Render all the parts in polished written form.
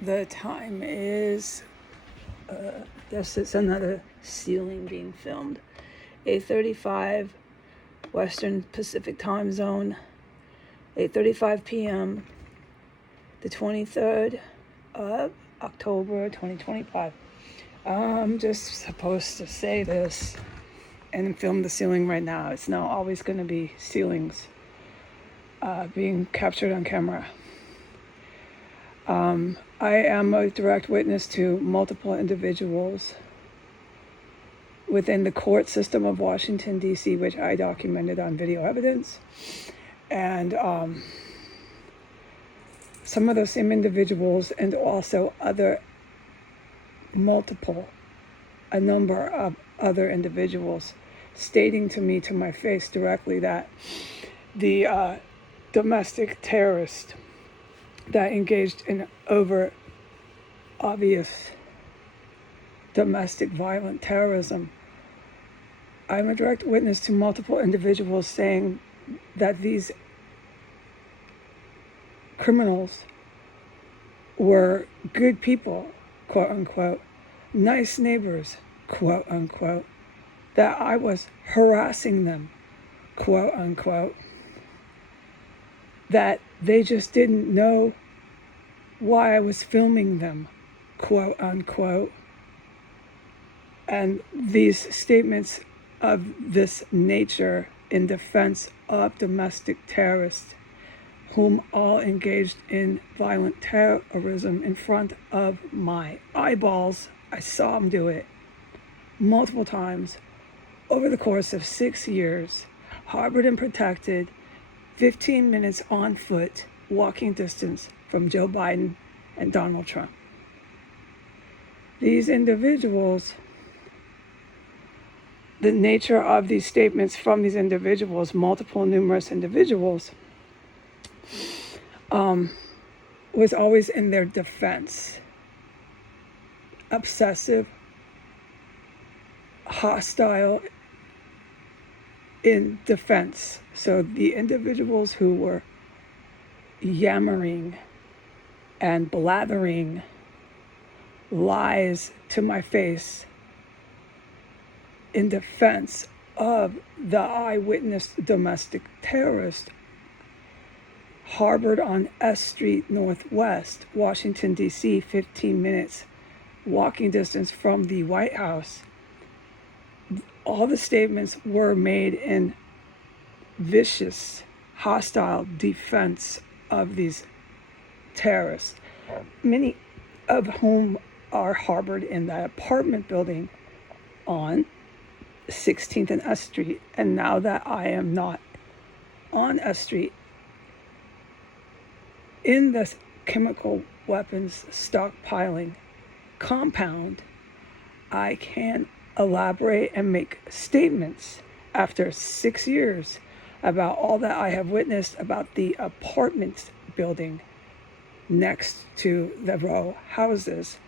The time is, guess it's another ceiling being filmed. 8:35 Western Pacific Time Zone, 8:35 p.m., the 23rd of October 2025. I'm just supposed to say this and film the ceiling right now. It's not always going to be ceilings being captured on camera. I am a direct witness to multiple individuals within the court system of Washington, D.C., which I documented on video evidence. And some of those same individuals, and also a number of other individuals, stating to me to my face directly that the domestic terrorist that engaged in obvious domestic violent terrorism. I'm a direct witness to multiple individuals saying that these criminals were good people, quote unquote, nice neighbors, quote unquote, that I was harassing them, quote unquote, that they just didn't know why I was filming them, quote unquote. And these statements of this nature in defense of domestic terrorists, whom all engaged in violent terrorism in front of my eyeballs. I saw them do it multiple times over the course of 6 years, harbored and protected, 15 minutes on foot, walking distance from Joe Biden and Donald Trump. These individuals, the nature of these statements from these individuals, numerous individuals, was always in their defense. Obsessive, hostile in defense. So the individuals who were yammering and blathering lies to my face in defense of the eyewitness domestic terrorist harbored on S Street Northwest, Washington, D.C., 15 minutes walking distance from the White House. All the statements were made in vicious, hostile defense of these terrorists, many of whom are harbored in that apartment building on 16th and S Street. And now that I am not on S Street, in this chemical weapons stockpiling compound, I can elaborate and make statements after 6 years about all that I have witnessed about the apartment building next to the row houses.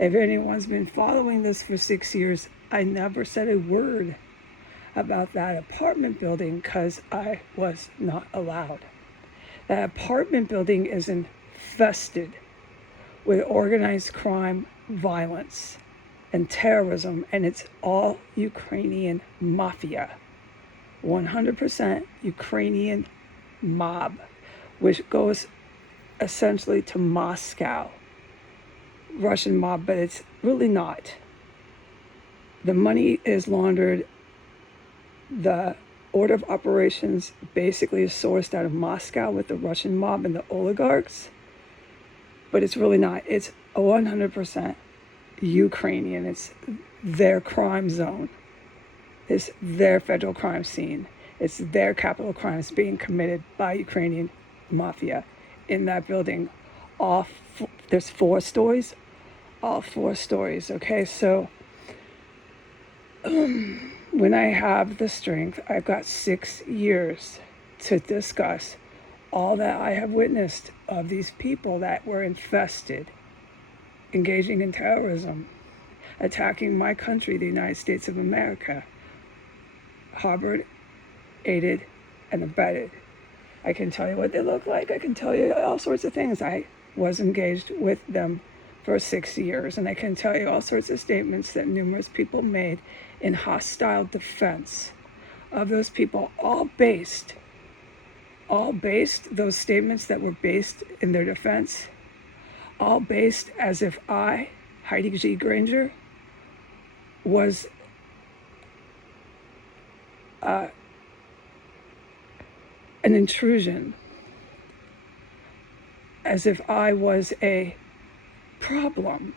If anyone's been following this for 6 years, I never said a word about that apartment building because I was not allowed. That apartment building is infested with organized crime, violence, and terrorism, and it's all Ukrainian mafia. 100% Ukrainian mob, which goes essentially to Moscow. Russian mob, but it's really not. The money is laundered. The order of operations basically is sourced out of Moscow with the Russian mob and the oligarchs, but it's really not. It's 100% Ukrainian. It's their crime zone. It's their federal crime scene. It's their capital crimes being committed by Ukrainian mafia in that building. There's 4 stories, all 4 stories. Okay, so when I have the strength, I've got 6 years to discuss all that I have witnessed of these people that were infested, engaging in terrorism, attacking my country, the United States of America, harbored, aided, and abetted. I can tell you what they look like. I can tell you all sorts of things. I was engaged with them for 6 years, and I can tell you all sorts of statements that numerous people made in hostile defense of those people, all based, those statements that were based in their defense, all based as if I, Heidi G. Granger, was an intrusion, as if I was a problem,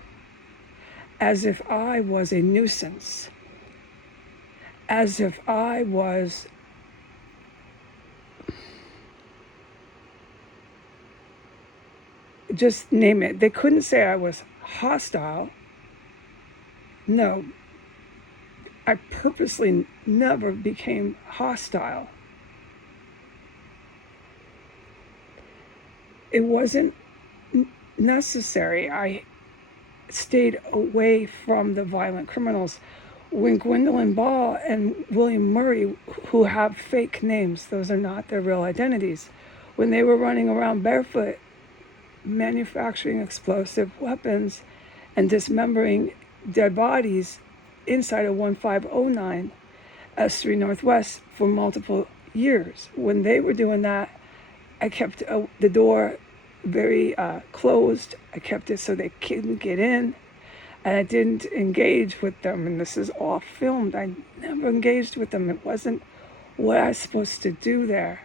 as if I was a nuisance, as if I was just name it. They couldn't say I was hostile. No, I purposely never became hostile. It wasn't necessary. I stayed away from the violent criminals. When Gwendolyn Ball and William Murray, who have fake names, those are not their real identities, when they were running around barefoot, manufacturing explosive weapons and dismembering dead bodies inside of 1509 S3 Northwest for multiple years. When they were doing that, I kept the door very closed. I kept it so they couldn't get in, and I didn't engage with them. And this is all filmed. I never engaged with them. It wasn't what I was supposed to do there.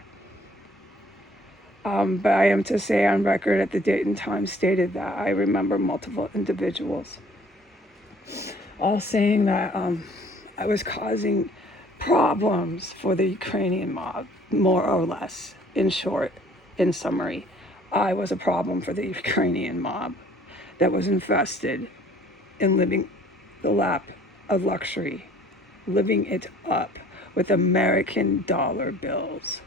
But I am to say on record at the date and time stated that I remember multiple individuals all saying that I was causing problems for the Ukrainian mob, more or less. In short, in summary, I was a problem for the Ukrainian mob that was infested in living the lap of luxury, living it up with American dollar bills.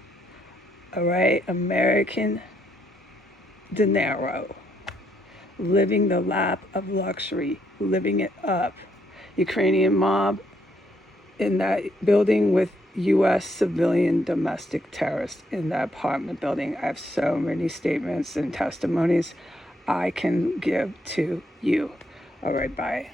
All right, American dinero, living the lap of luxury, living it up. Ukrainian mob in that building with U.S. civilian domestic terrorists in that apartment building. I have so many statements and testimonies I can give to you. All right, bye.